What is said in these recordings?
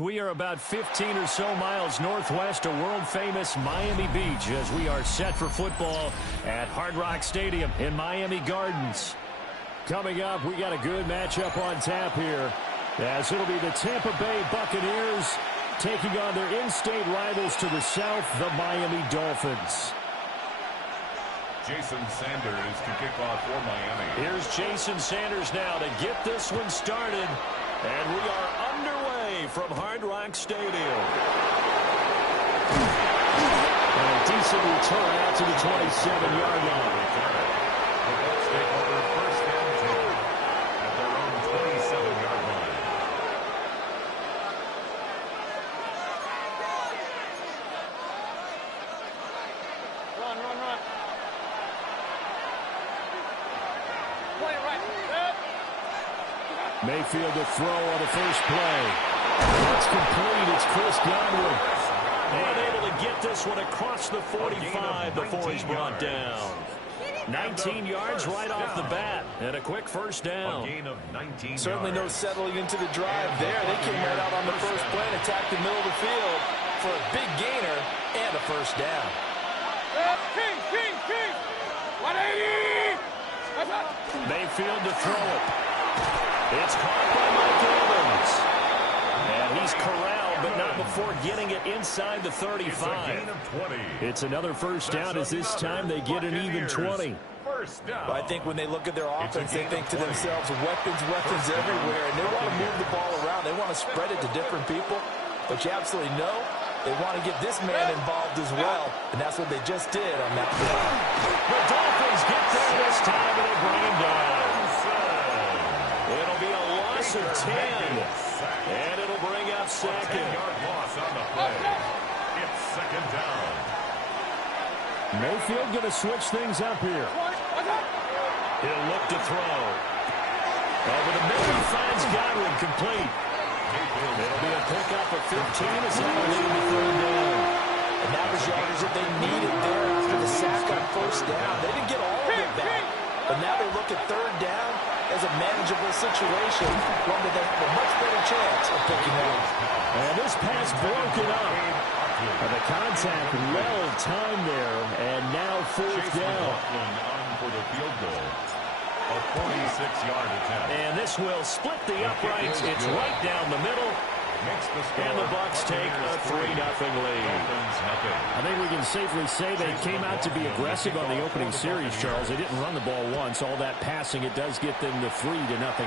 We are about 15 or so miles northwest of world-famous Miami Beach as we are set for football at Hard Rock Stadium in Miami Gardens. Coming up, we got a good matchup on tap here, as it'll be the Tampa Bay Buccaneers taking on their in-state rivals to the south, the Miami Dolphins. Jason Sanders to kick off for Miami. Here's Jason Sanders now to get this one started, and we are underway from Hard Rock Stadium. And a decent return out to the 27-yard line. The Bucs take over first and 10 at their own 27-yard line. Run. Play it right. Mayfield to throw on the first play. It's complete. It's Chris Godwin. And able to get this one across the 45 before he's brought down. 19 yards right off the bat. And a quick first down. A gain of 19 Certainly no yards. settling into the drive there. They came right out on the first play and attacked the middle of the field for a big gainer and a first down. King. 180. Mayfield to throw it. It's caught by Mike Evans. And he's corralled, but not before getting it inside the 35. It's a gain of 20. It's another first down as this time they get an even 20. First down. But I think when they look at their offense, they think to themselves, weapons everywhere, and they want to move the ball around. They want to spread it to different people. But you absolutely know they want to get this man involved as well, and that's what they just did on that play. The Dolphins get there this time, and they bring him down. It'll be a loss of 10, and it'll bring up second. 10-yard loss on the play. It's second down. Mayfield going to switch things up here. He'll look to throw. Over the middle, he finds Godwin complete. It'll be a pickup of 15 as they lead the third down. And that was yardage that they needed there after the sack on first down. They didn't get all of it back, but now they look at third down as a manageable situation, one that they have a much better chance of picking up. And this pass broken up. And the contact well timed there, and now fourth down. On for the field goal. A 46-yard attempt. And this will split the uprights. It's right down the middle. And the Bucs take a 3-0 lead. I think we can safely say they came out to be aggressive on the opening series, Charles. They didn't run the ball once. All that passing, it does get them the 3-0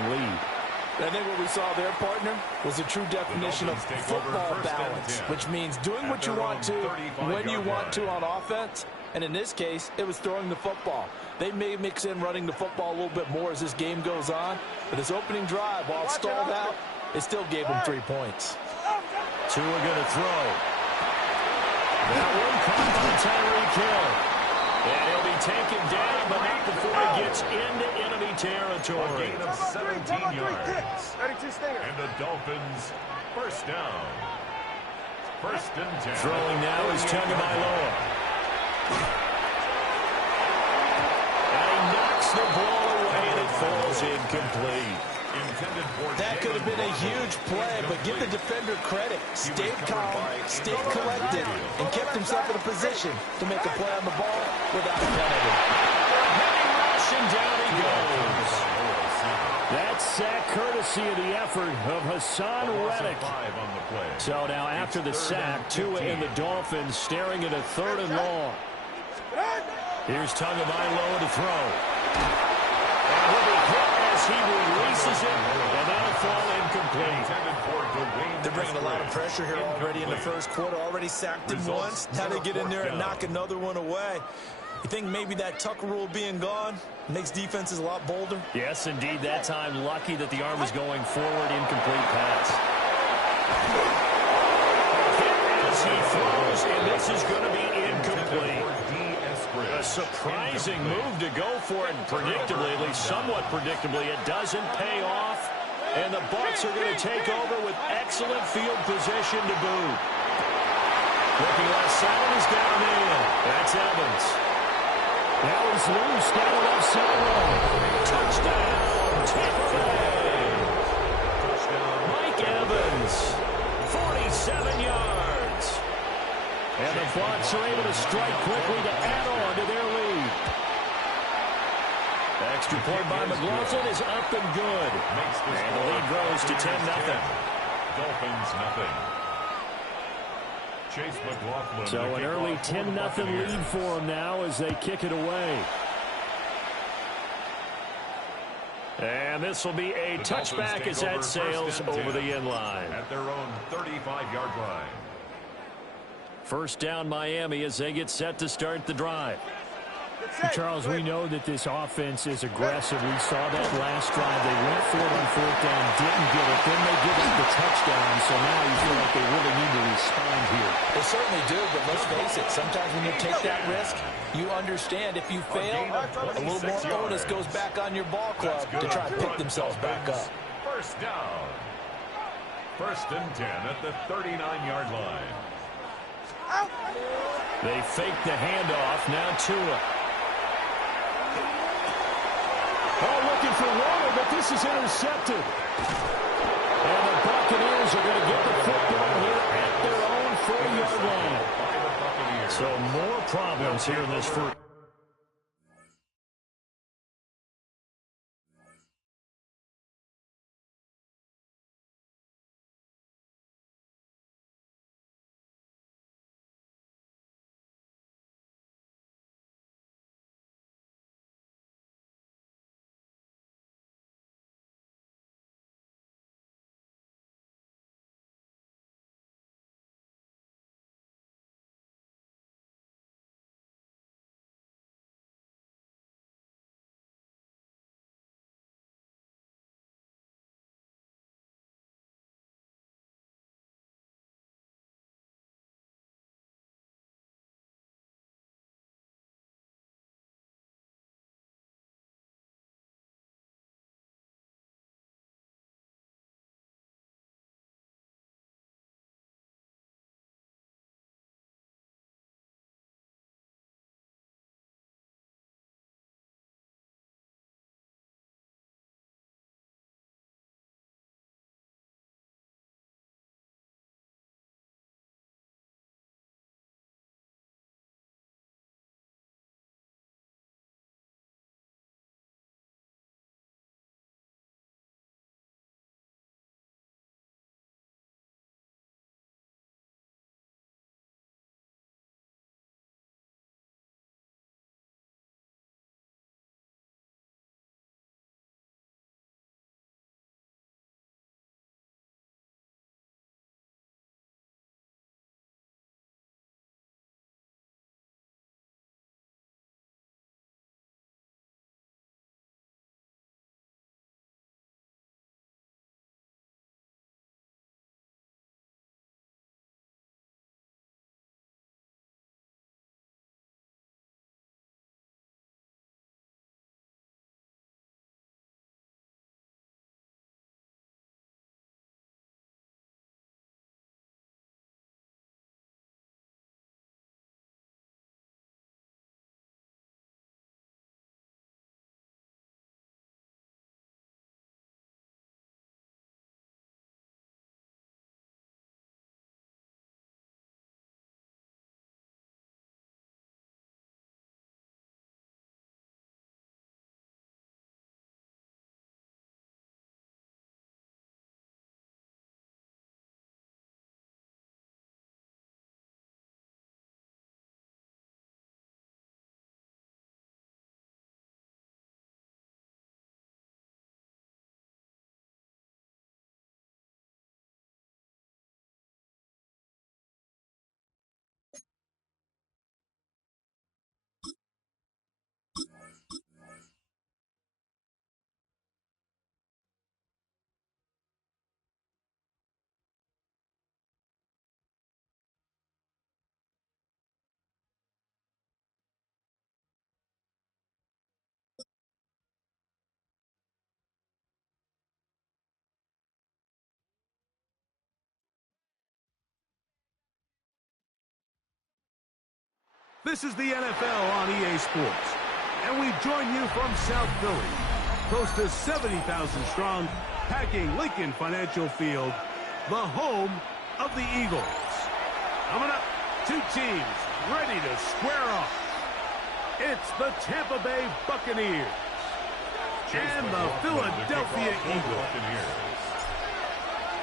lead. I think what we saw there, partner, was a true definition of football balance, which means doing what you want to, when you want to on offense. And in this case, it was throwing the football. They may mix in running the football a little bit more as this game goes on. But this opening drive, while it stalled out, it still gave them 3 points. Tua going to throw. That one caught by Tyreek Hill. And he'll be taken down, but not before he gets into enemy territory. A gain of 17 yards. And the Dolphins first down. First and 10. Throwing now is Tagovailoa. And he knocks the ball away, and it falls incomplete. That could have been a huge play, but give the defender credit. Stayed calm, stayed collected, and kept himself in a position to make a play on the ball without a penalty. Heavy rush, and down he goes. That sack courtesy of the effort of Hassan Reddick. So now after the sack, Tua and the Dolphins staring at a 3rd and long. Here's Tagovailoa to throw. And he'll be hit as he releases it, and that'll fall incomplete. They're bringing a lot of pressure here already in the first quarter. Already sacked him once. Now they get in there and knock another one away. You think maybe that Tucker rule being gone makes defenses a lot bolder? Yes, indeed. That time, lucky that the arm was going forward. Incomplete pass. As he throws, and this is going to be incomplete. A surprising move to go for it. Predictably, at least somewhat predictably, it doesn't pay off. And the Bucs are going to take over with excellent field position to boot. Looking left side, he's got him in. That's Evans. Now he's loose down the left sideline. Touchdown, Tampa Bay. Mike Evans, 47 yards. And the Bucs are able to strike quickly to add on to their lead. Extra point by McLaughlin is up and good. And the lead grows to 10-0. Dolphins nothing. Chase McLaughlin. So an early 10-0 lead for them now as they kick it away. And this will be a touchback as that sails over the end line. At their own 35-yard line. First down Miami as they get set to start the drive. Charles, we know that this offense is aggressive. We saw that last drive. They went for it on fourth down, didn't get it. Then they give up the touchdown, so now you feel like they really need to respond here. They certainly do, but let's face it, sometimes when you take that risk, you understand if you fail, a little more onus goes back on your ball club to try and pick themselves back up. First down. First and 10 at the 39-yard line. They fake the handoff. Now Tua. Oh, looking for water, but this is intercepted. And the Buccaneers are going to get the football here at their own 4-yard line. So more problems here in this first. This is the NFL on EA Sports, and we join you from South Philly, close to 70,000 strong, packing Lincoln Financial Field, the home of the Eagles. Coming up, two teams ready to square off. It's the Tampa Bay Buccaneers and the Philadelphia Eagles.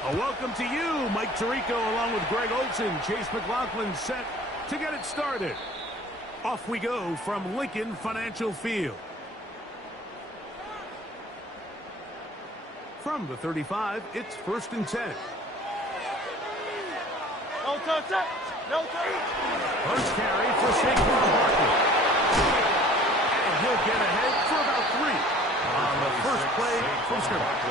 A welcome to you, Mike Tirico, along with Greg Olson, Chase McLaughlin, set to get it started. Off we go from Lincoln Financial Field. From the 35, it's 1st and 10. No touch. No touch. First carry for Saquon Barkley. And he'll get ahead for about 3 on the first play from scrimmage.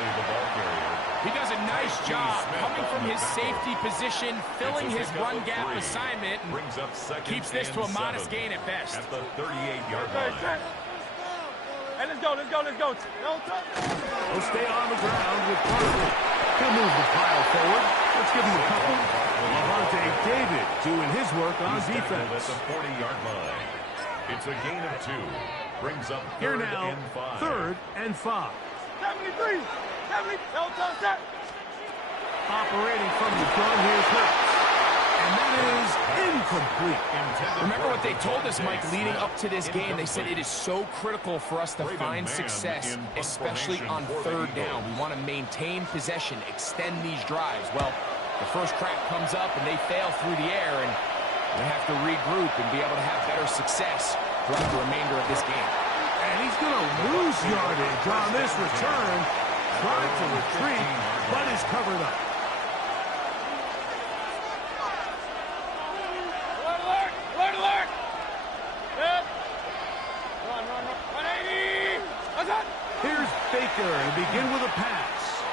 He does a nice job coming from his safety position, filling his run gap assignment, and keeps this to a modest gain at best. At the 38-yard line. Hey, let's go. No touch. He'll stay on the ground with Barkley. He'll move the pile forward. Let's give him a couple. Lavonte David doing his work on defense. At the 40-yard line. It's a gain of 2. Brings up Here third now, and 5. 3rd and 5. 73. No touch. Operating from the gun, here's Hurts. And that is incomplete. Remember what they told us, Mike, leading up to this game? They said it is so critical for us to find success, especially on 3rd down. We want to maintain possession, extend these drives. Well, the first crack comes up, and they fail through the air, and we have to regroup and be able to have better success throughout the remainder of this game. And he's going to lose yardage on this return. Tried to retreat, but is covered up. Alert. Good. Run. 180. What's that? Here's Baker to begin with a pass.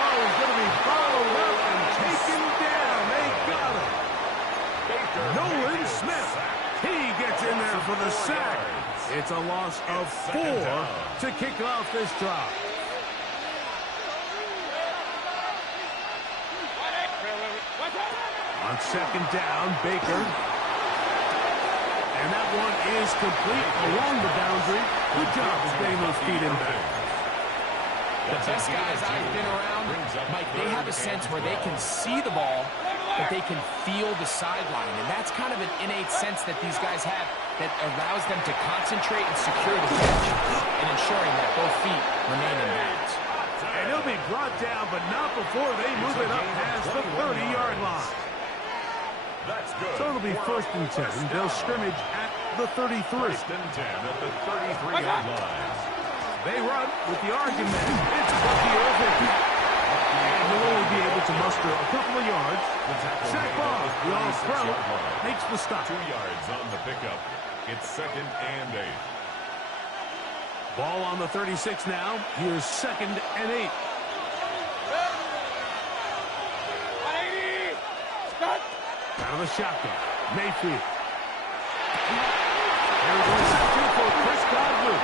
Oh, he's going to be followed up and taken down. They got him. Nolan Smith. He gets in there for the sack. It's a loss of 4 to kick off this drive. On 2nd down, Baker. And that one is complete along the boundary. Good job of getting those feet in back. The best guys I've been around, Mike, they have a sense where they can see the ball, but they can feel the sideline. And that's kind of an innate sense that these guys have that allows them to concentrate and secure the catch and ensuring that both feet remain in bounds. And he'll be brought down, but not before they move it up past the 30-yard line. That's good. So it'll be 1st and 10. They'll scrimmage at the 33. 1st and 10 at the 33-yard line. They run with the Arkin man. It's Bucky Irving. And he'll only be able to muster a couple of yards. Zach Ball, the All-Pro, makes the stop. 2 yards on the pickup. It's 2nd and 8. Ball on the 36 now. Here's 2nd and 8. 180. Stop. Out of the shotgun. Mayfield. There's a reception for Chris Godwin.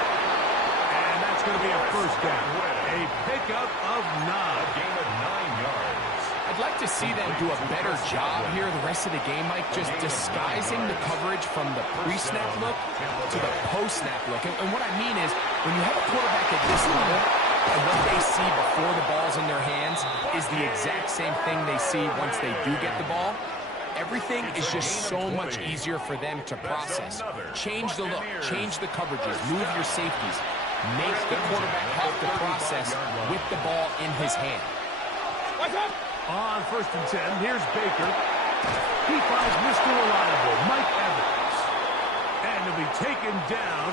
And that's going to be a 1st down. A pickup of 9. A gain of 9 yards. I'd like to see them do a better job here the rest of the game, Mike, just disguising the coverage from the pre-snap look to the post-snap look. And what I mean is, when you have a quarterback at this level, and what they see before the ball's in their hands is the exact same thing they see once they do get the ball, everything is just so much easier for them to process. Change the look, change the coverages, move your safeties. Make the quarterback have to process with the ball in his hand. What's up? On 1st and 10, here's Baker. He finds Mr. Reliable, Mike Evans. And he'll be taken down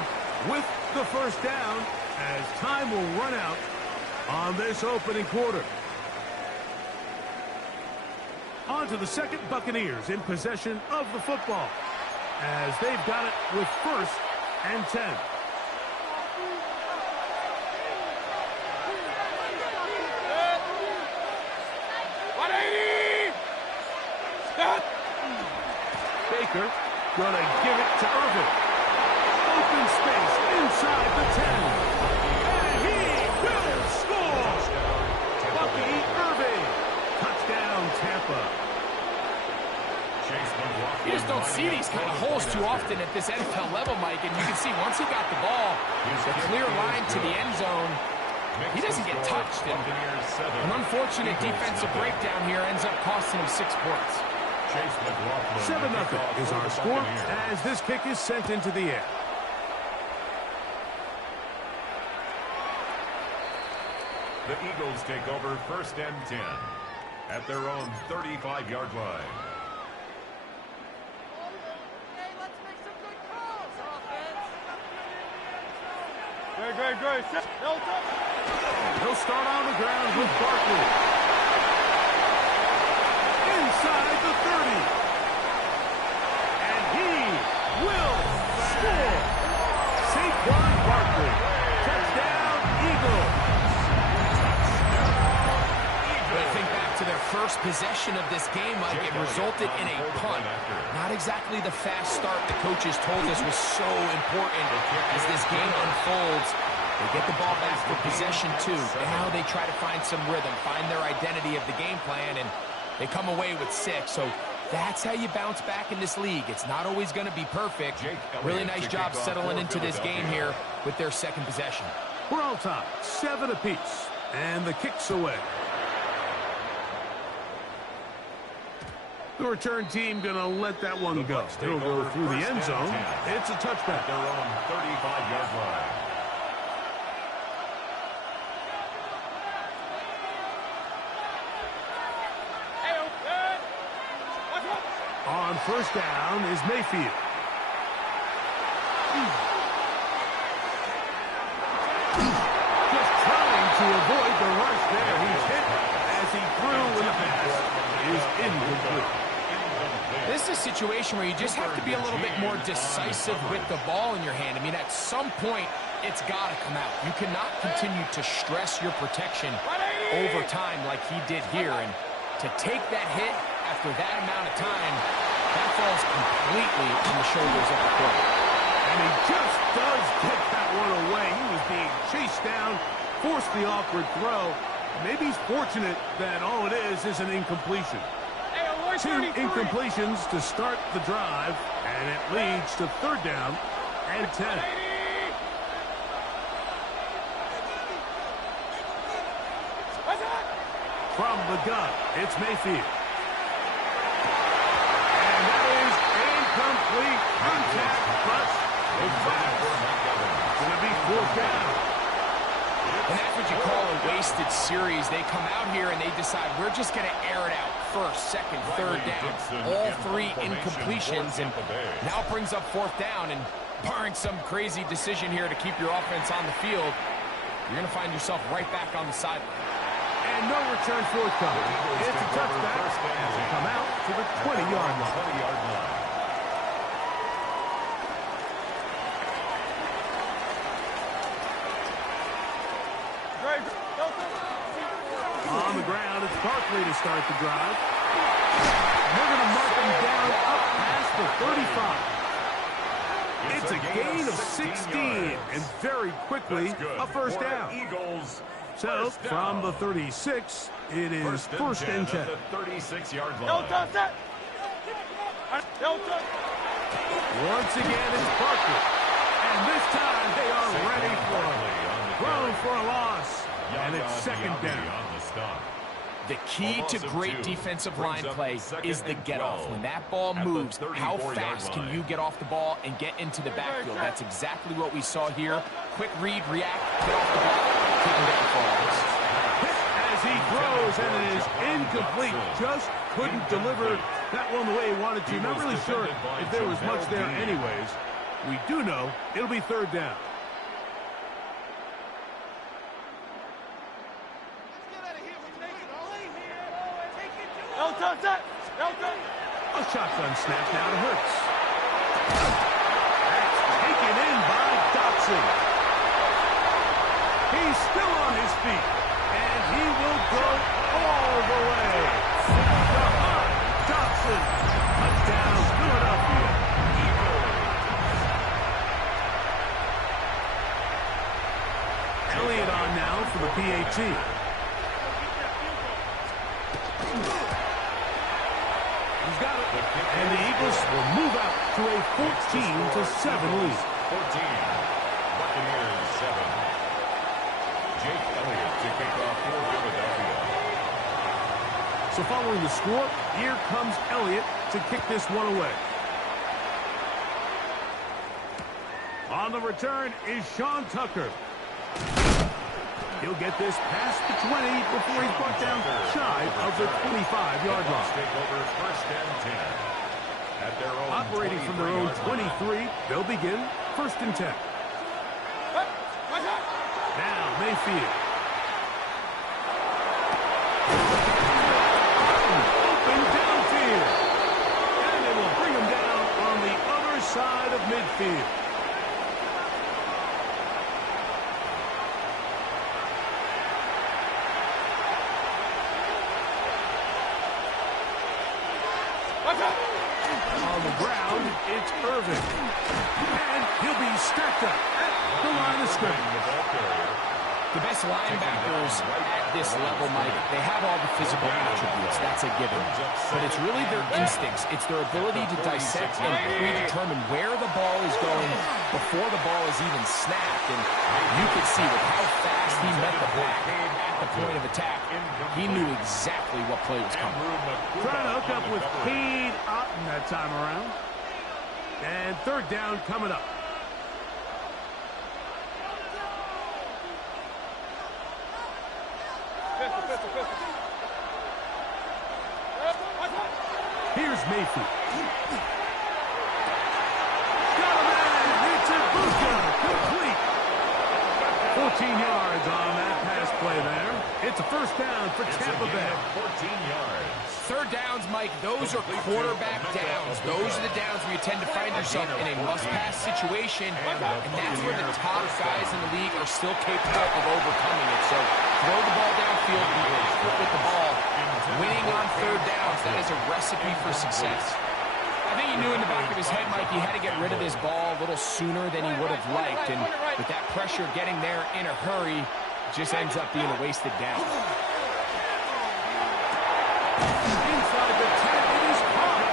with the 1st down as time will run out on this opening quarter. On to the 2nd, Buccaneers in possession of the football as they've got it with 1st and 10. Baker gonna give it to Irvin. Open space inside the 10. And he will score! Bucky Irving. Touchdown, Tampa. You just don't see these kind of holes too often at this NFL level, Mike, and you can see once he got the ball, the clear line to the end zone, he doesn't get touched. And an unfortunate defensive breakdown here ends up costing him 6 points. 7-0 is our score as this kick is sent into the air. The Eagles take over 1st and 10 at their own 35-yard line. Great. He'll start on the ground with Barkley. Inside the 30. And he will score. Saquon Barkley. Touchdown, Eagles. When I think back to their first possession of this game, Mike, it resulted in a punt. Not exactly the fast start the coaches told us was so important as this game unfolds. They get the ball back for possession 2. Now they try to find some rhythm, find their identity of the game plan, and they come away with 6. So that's how you bounce back in this league. It's not always going to be perfect. Really nice job settling into this game here with their 2nd possession. We're all tied, 7 apiece, and the kick's away. The return team going to let that one go. It'll go through the end zone. It's a touchback. Their own 35-yard line. On 1st down is Mayfield. Just trying to avoid the rush there. He's hit as he threw when the pass is incomplete. This is a situation where you just have to be a little bit more decisive with the ball in your hand. I mean, at some point, it's got to come out. You cannot continue to stress your protection over time like he did here. And to take that hit after that amount of time, that falls completely on the shoulders of the quarterback. And he just does get that one away. He was being chased down, forced the awkward throw. Maybe he's fortunate that all it is an incompletion. 2 incompletions to start the drive, and it leads to 3rd down and 10. From the gun, it's Mayfield. And that is incomplete contact, but it's going to be 4th down. And that's what you call a wasted series. They come out here and they decide we're just going to air it out. 1st, 2nd, 3rd down. All 3 incompletions, and now brings up 4th down. And barring some crazy decision here to keep your offense on the field, you're going to find yourself right back on the sideline. And no return forthcoming. It's a touchback as they come out to the 20-yard line. On the ground, it's Barkley to start the drive. They're going to mark him down up past the 35. It's a gain of 16, and very quickly, a 1st down. Eagles. So, from the 36, it is 1st and 10. 36-yard line. Once again, it's Barkley. And this time, they are ready for him. Thrown for a loss. And it's 2nd down. The key to great defensive line play is the get-off. When that ball moves, how fast can you get off the ball and get into the backfield? That's exactly what we saw here. Quick read, react, get off the ball, kick him down for all this. As he throws, and it is incomplete. Just couldn't deliver that one the way he wanted to. Not really sure if there was much there anyways. We do know it'll be 3rd down. A shotgun snap now to Hurts. That's taken in by Dotson. He's still on his feet, and he will go all the way. Dotson, touchdown, Philadelphia. Elliott on now for the PAT. He's got it. And the Eagles will move out to a 14-7 lead. 14. Buccaneers 7. Jake Elliott to kick off for Philadelphia. So following the score, here comes Elliott to kick this one away. On the return is Sean Tucker. He'll get this past the 20 before he's brought down shy of the 25-yard line. Take over first and 10. At their own Operating from their own 23, they'll begin first and 10. Now Mayfield. Open downfield. And they will bring him down on the other side of midfield. On the ground, it's Irvin. And he'll be stacked up at the line of scrimmage. The best linebackers at this level, Mike, they have all the physical attributes. That's a given. But it's really their instincts. It's their ability to dissect and predetermine where the ball is going before the ball is even snapped. And you could see with how fast he met the back at the point of attack, he knew exactly what play was coming. Trying to hook up with Pete Otten that time around. And third down coming up. Here's Mayfield. Got him in. It's a Buka. Complete. 14 yards on that pass play there. It's a first down for Tampa Bay. 14 yards. Third downs, Mike, those are quarterback downs. Those are the downs where you tend to find yourself in a must-pass situation, and that's where the top guys in the league are still capable of overcoming it. So throw the ball downfield, be quick with the ball. Winning on third downs, that is a recipe for success. I think he knew in the back of his head, Mike, he had to get rid of this ball a little sooner than he would have liked, and with that pressure getting there in a hurry, just ends up being a wasted down. Inside the 10, it is caught.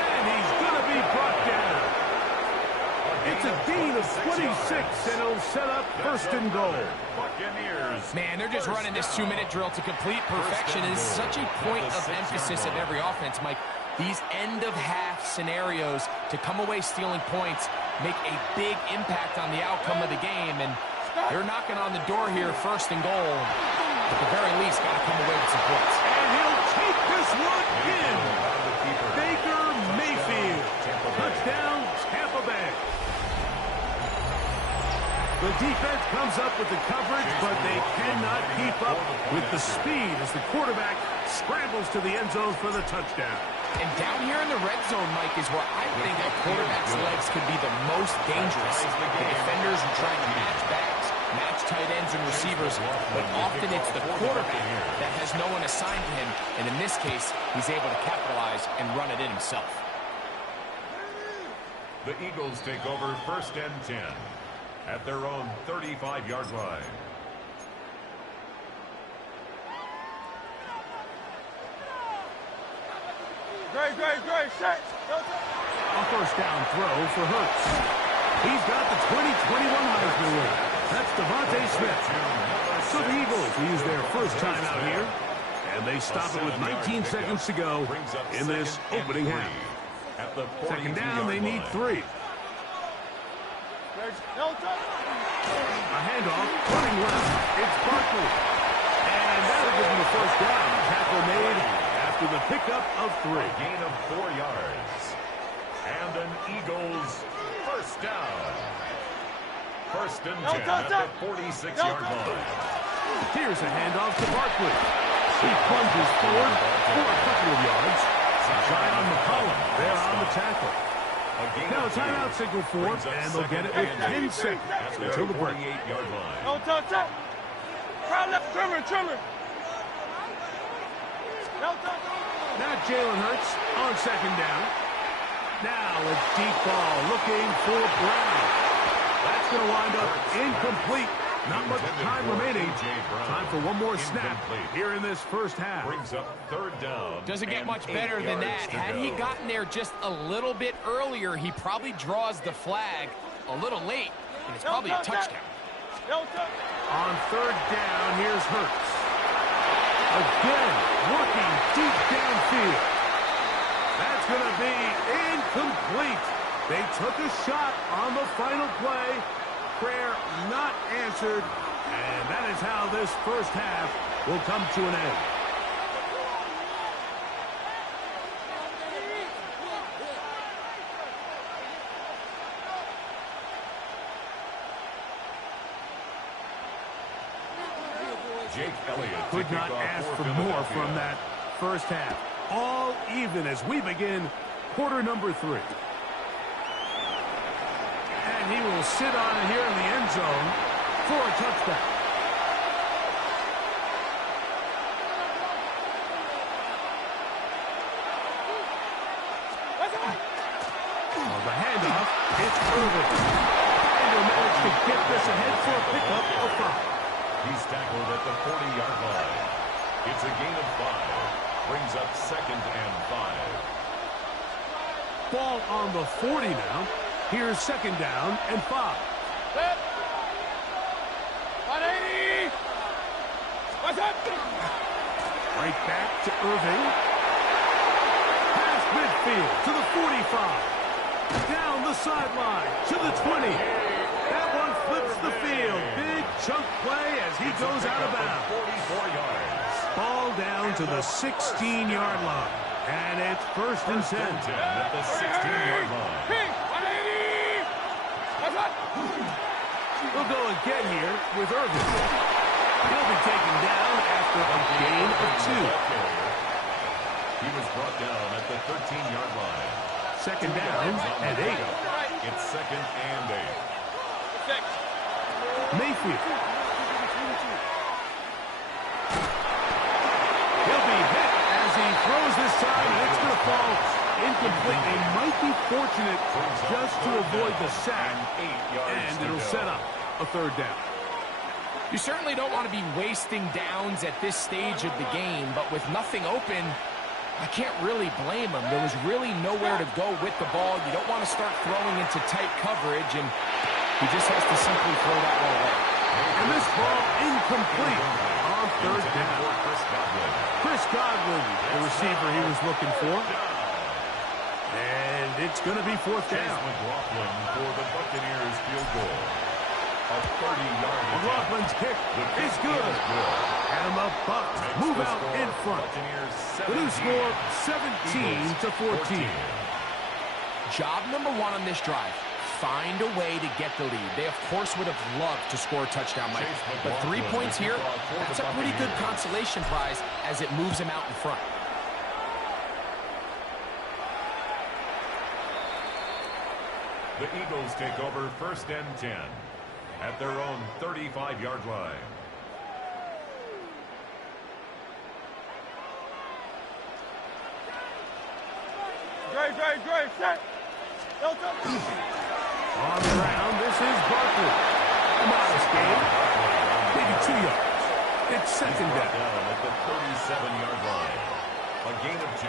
And he's going to be brought down. It's a gain of 26, and it'll set up first and goal. Buccaneers. Man, they're just running this 2-minute drill to complete perfection. It is such a point of emphasis of every offense, Mike. These end-of-half scenarios to come away stealing points make a big impact on the outcome of the game, and they're knocking on the door here, first and goal. At the very least, got to come away with some points. And he'll take this one in. Baker Mayfield. Touchdown, Tampa Bay. The defense comes up with the coverage, but they cannot keep up with the speed as the quarterback scrambles to the end zone for the touchdown. And down here in the red zone, Mike, is where I think a quarterback's legs could be the most dangerous. The defenders are trying to match backs, match tight ends and receivers, but often it's the quarterback that has no one assigned to him, and in this case, he's able to capitalize and run it in himself. The Eagles take over first and 10 at their own 35-yard line. Great, set. A first down throw for Hurts. He's got the 2021 Heisman winner. That's Devontae Smith. So the Eagles use their first time out here, and they stop it with 19 seconds to go in this opening half. Second down, they need 3. A handoff, running left. It's Barkley. And that'll give him the first down. Tackle made after the pickup of 3. A gain of 4 yards. And an Eagles first down. First and 10 at the 46-yard line. Here's a handoff to Barkley. He plunges forward for a couple of yards. Zion McCollum there on the tackle. Now a timeout signal for him, and they'll get it with 10 seconds until the break. 48-yard line. No touch. Crowd left, trimmer. No touch. Now Jalen Hurts on second down. Now a deep ball looking for Brown. That's going to wind up incomplete. Not much time remaining. Time for one more snap here in this first half. Brings up third down. Doesn't get much better than that. Had he gotten there just a little bit earlier, he probably draws the flag a little late, and it's probably a touchdown. On third down, here's Hurts. Again, working deep downfield. That's going to be incomplete. They took a shot on the final play. Prayer not answered. And that is how this first half will come to an end. Jake Elliott Could not ask for more from that first half. All even as we begin quarter number 3. And he will sit on it here in the end zone for a touchdown. On the handoff, it's Irvin. And he'll manage to get this ahead for a pickup of 5. He's tackled at the 40-yard line. It's a gain of 5. Brings up 2nd and 5. Ball on the 40 now. Here's 2nd down and 5. 180. What's up? Right back to Irving. Past midfield to the 45. Down the sideline to the 20. That one flips the field. Big chunk play as he goes out of bounds. 44 yards. Ball down to the 16-yard line. And it's 1st and 10. At the 16-yard line. 180. What's up? We'll go again here with Irving. He'll be taken down after a gain of 2. He was brought down at the 13-yard line. 2nd down and 8. It's 2nd and 8. Mayfield. He'll be hit as he throws this time, and it's going to fall incomplete. They might be fortunate just to avoid the sack, and it'll set up a 3rd down. You certainly don't want to be wasting downs at this stage of the game, but with nothing open, I can't really blame him. There was really nowhere to go with the ball. You don't want to start throwing into tight coverage, and he just has to simply throw that one away. And this ball incomplete on 3rd down. Chris Godwin, the receiver he was looking for. And it's going to be 4th down. McLaughlin for the Buccaneers field goal. A 30-yard McLaughlin's kick is good. And the Bucs move out in front. The new score, 17-14. Job number 1 on this drive. Find a way to get the lead. They, of course, would have loved to score a touchdown, Mike. But 3 points here, that's a pretty good consolation prize as it moves him out in front. The Eagles take over 1st and 10 at their own 35-yard line. Dre, set. On the ground, this is Barkley. A modest gain. Maybe 2 yards. It's 2nd down. At the 37-yard line. A gain of 2.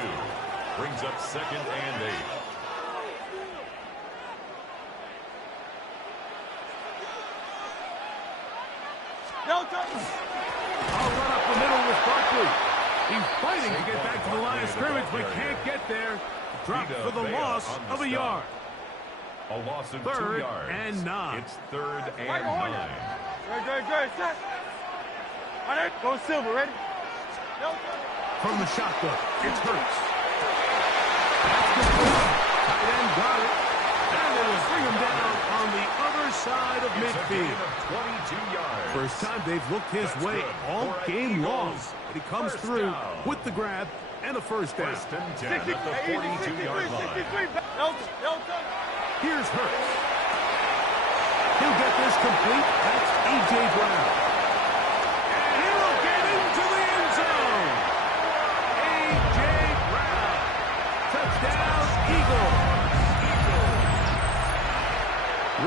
Brings up 2nd and 8. I'll run up the middle with Barkley. He's fighting to get back to the line of scrimmage, but can't get there. Dropped for the loss of a yard. A loss of 3rd 2 yards. and 9. It's 3rd and 9. Dre, set. Go Silver, ready? From the shotgun, it's Hurts. Tight end got it. And it will bring him down on the other side of midfield. 22 yards. First time they've looked his way all game long. But he comes through with the grab and a 1st down. 1st and 10 at the 42-yard line. Here's Hurts. He'll get this complete. That's A.J. Brown. And he'll get into the end zone. A.J. Brown. Touchdown, Eagles.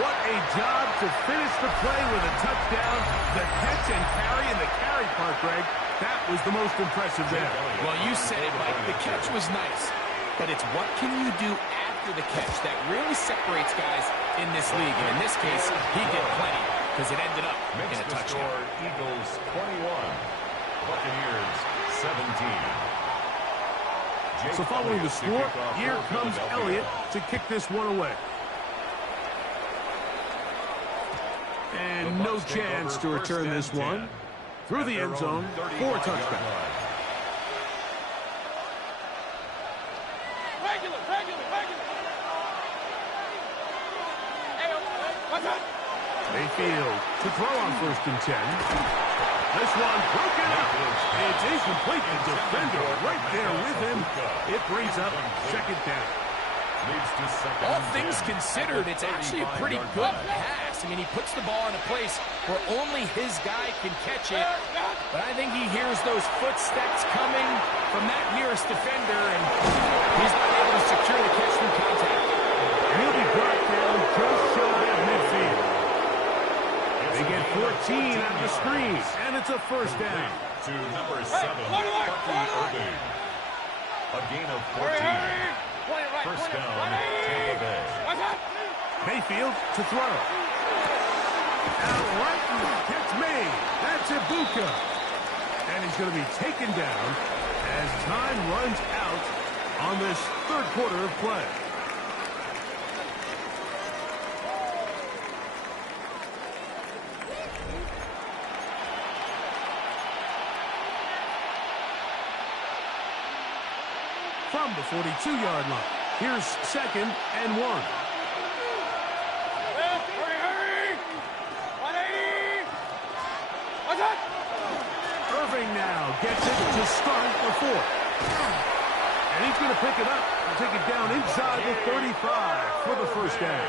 What a job to finish the play with a touchdown. The catch and carry in the carry part, Greg, that was the most impressive there. Well, you said it, Mike. The catch was nice, but it's what can you do after the catch that really separates guys in this league. And in this case, he did plenty because it ended up in a touchdown. Eagles 21, Buccaneers 17. So following the score, here comes Elliott to kick this one away. And no chance to return this one through the end zone for a touchdown. Regular. Mayfield to throw on 1st and 10. This one broken up. It's incomplete. The defender right there with him. It brings up 2nd down. All things considered, it's actually a pretty good pass. I mean, he puts the ball in a place where only his guy can catch it. But I think he hears those footsteps coming from that nearest defender, and he's not able to secure the catch from contact. He'll be brought down just shy of midfield. They get 14 out of the screen, and it's a 1st down. To number 7, Bucky Irving. A gain of 14. 1st down, Tampa Bay. Mayfield to throw. Out right, catch made. That's Ibuka. And he's going to be taken down as time runs out on this 3rd quarter of play. From the 42-yard line, here's 2nd and 1. Hurry! 180! What's that? Irving now gets it to start the 4th. And he's going to pick it up and take it down inside the 35 for the 1st down.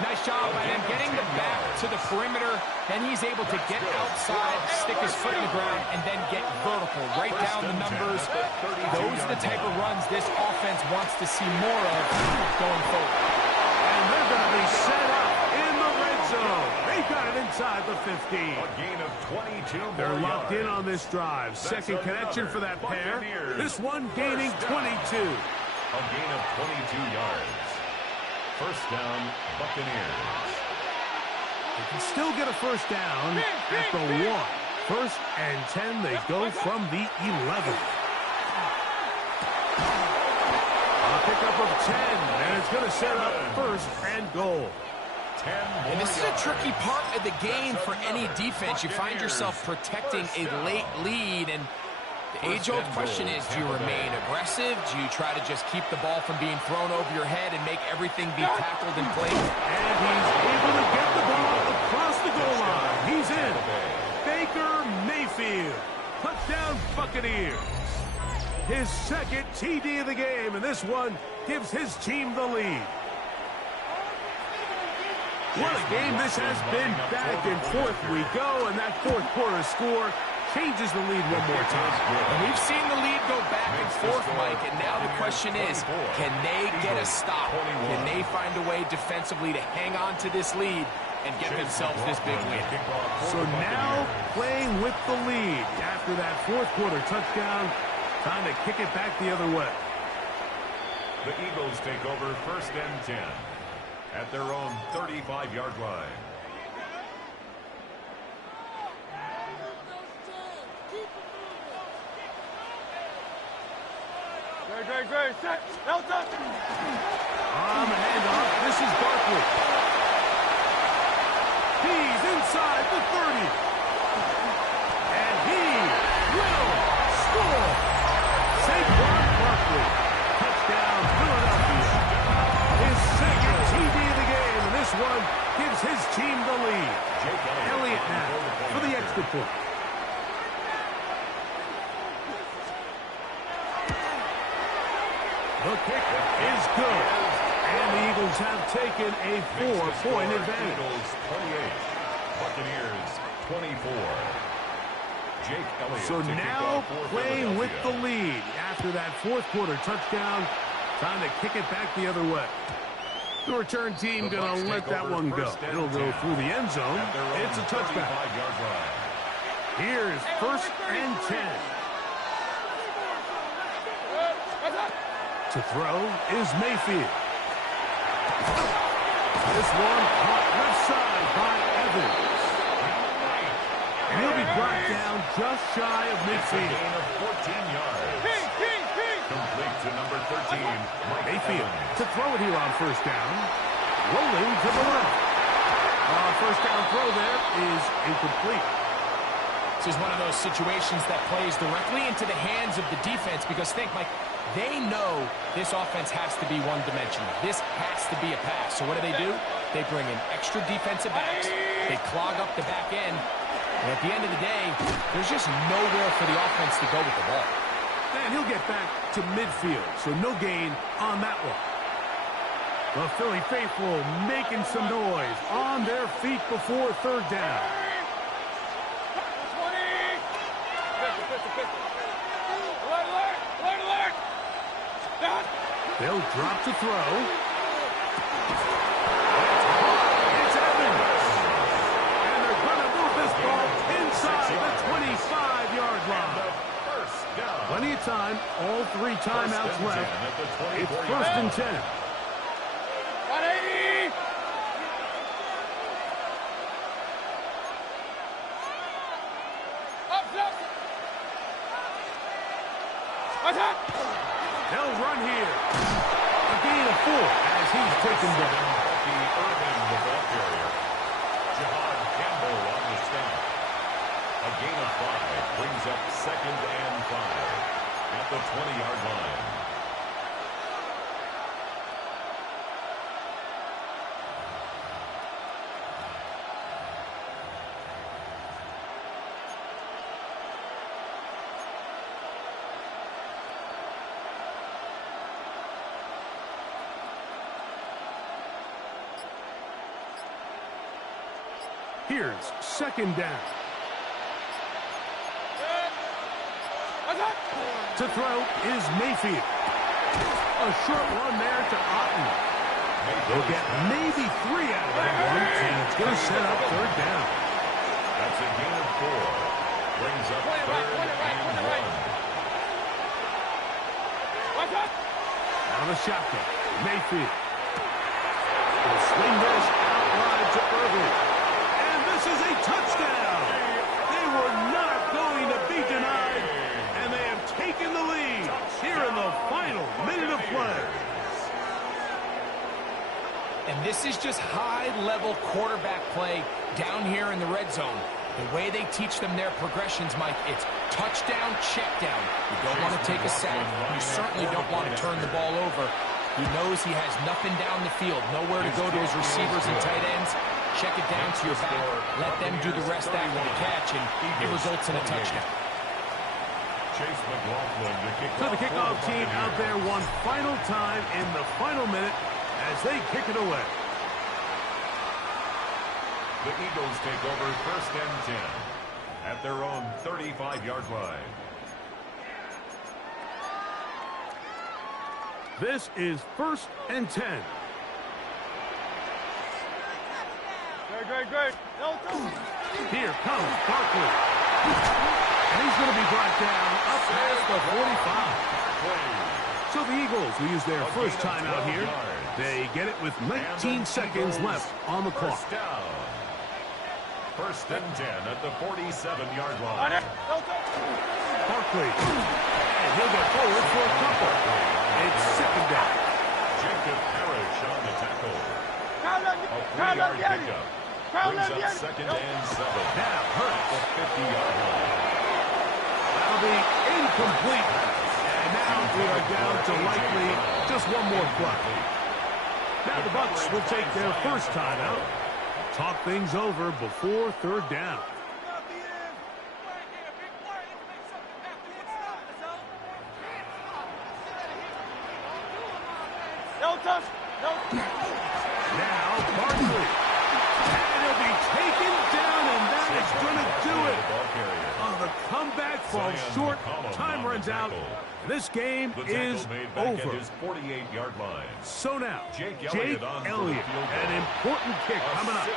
Nice job by them getting the back to the perimeter. Then he's able to get outside, stick his foot in the ground, and then get vertical. Right down the numbers. Those are the type of runs this offense wants to see more of going forward. And they're going to be set up in the red zone. They got it inside the 15. A gain of 22. They're locked in on this drive. 2nd connection for that pair. This one gaining 22. A gain of 22 yards. 1st down, Buccaneers. They can still get a 1st down at the 1. 1st and 10, they go from the 11. A pickup of 10, and it's going to set up 1st and goal. And this is a tricky part of the game for any defense. You find yourself protecting a late lead, and the age-old question is, do you remain aggressive? Do you try to just keep the ball from being thrown over your head and make everything be tackled and played? And he's able to get the ball across the goal line. He's in. Baker Mayfield. Touchdown Buccaneers. His 2nd TD of the game, and this one gives his team the lead. What a game this has been. Back and forth we go, and that 4th quarter score changes the lead one more time. And we've seen the lead go back and forth, Mike, and now the question is, can they get a stop? Can they find a way defensively to hang on to this lead and get themselves this big win? So now playing with the lead after that 4th quarter touchdown, time to kick it back the other way. The Eagles take over 1st and 10 at their own 35-yard line. Great. Set. Delta. On the handoff, this is Barkley. He's inside the 30. And he will score. Saquon Barkley. Touchdown, Philadelphia. His 2nd TD of the game, and this one gives his team the lead. Elliott now for the extra point. The kick is good. And the Eagles have taken a 4-point advantage. Eagles 28, Buccaneers 24. Jake Elliott So now playing with the lead after that 4th quarter touchdown. Time to kick it back the other way. The return team going to let that one go. It'll go through the end zone. It's a touchback. Here's 1st and 10. To throw is Mayfield. This one caught left side by Evans. And he'll be brought down just shy of midfield. Gain of 14 yards. Complete to number 13, Mayfield to throw it here on 1st down. Rolling to the left. First down throw there is incomplete. This is one of those situations that plays directly into the hands of the defense because think, Mike, they know this offense has to be one-dimensional. This has to be a pass. So what do? They bring in extra defensive backs. They clog up the back end. And at the end of the day, there's just nowhere for the offense to go with the ball. And he'll get back to midfield, so no gain on that one. The Philly faithful making some noise on their feet before 3rd down. They'll drop to throw. It's Evans. And they're going to move this ball inside the 25-yard line. Plenty of time. All 3 timeouts left. It's 1st and 10. 180. Up. They'll run here. A gain of 4 as he's taken down. Irving, the ball carrier. Jihad Campbell on the stop. A gain of 5 brings up 2nd and 5 at the 20-yard line. Here's 2nd down. To throw is Mayfield. A short run there to Otten. They'll get maybe 3 out of that one, and it's going to set up 3rd down. That's a gain of 4. Brings up 3rd and 1. Out of the shotgun, Mayfield. Will swing this out wide to Irving. And this is a touchdown. They were not going to be denied, and they have taken the lead here in the final minute of play. And this is just high-level quarterback play down here in the red zone. The way they teach them their progressions, Mike, it's touchdown, check down. You don't want to take a sack. You certainly don't want to turn the ball over. He knows he has nothing down the field, nowhere to go to his receivers and tight ends. Check it down to your back. Let them do the rest after the catch, and it results in a touchdown. So the kickoff team out there one final time in the final minute as they kick it away. The Eagles take over 1st and 10 at their own 35-yard line. This is 1st and 10. Great. Here comes Barkley. And he's going to be brought down up past the 45. So the Eagles will use their first time out here. They get it with 19 seconds left on the clock. 1st and 10 at the 47-yard line. Barkley. And he'll get forward for a couple. It's 2nd down. Jacob Parrish on the tackle. A 3-yard pickup. Brings up 2nd and 7. Now Hurts. The 50-yard line. That'll be incomplete. And now we are down to likely just one more play. Now the Bucs will take their first timeout. Talk things over before 3rd down. Now Barkley. And he'll be taken down, and that is going to do it. Oh, the comeback falls short. Time runs out. This game is over. His 48-yard line. So now, Jake Elliott, an important kick coming up.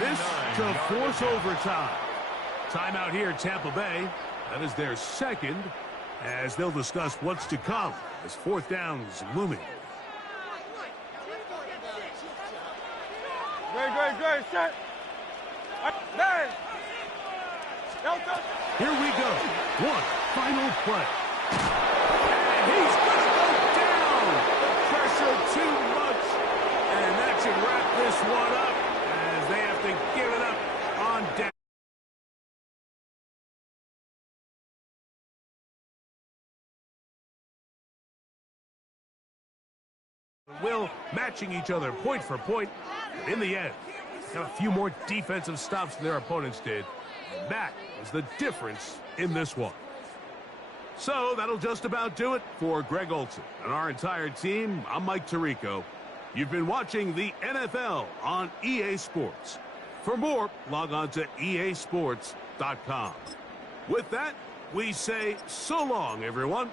This to force overtime. Timeout here, Tampa Bay. That is their second, as they'll discuss what's to come as fourth down is looming. Great, set. Nine. Here we go. One final play. And he's going to go down. The pressure too much. And that should wrap this one up as they have to give it up on down. Will matching each other point for point. But in the end, got a few more defensive stops than their opponents did. And that is the difference in this one. So that'll just about do it for Greg Olson and our entire team. I'm Mike Tirico. You've been watching the NFL on EA Sports. For more, log on to easports.com. With that, we say so long, everyone.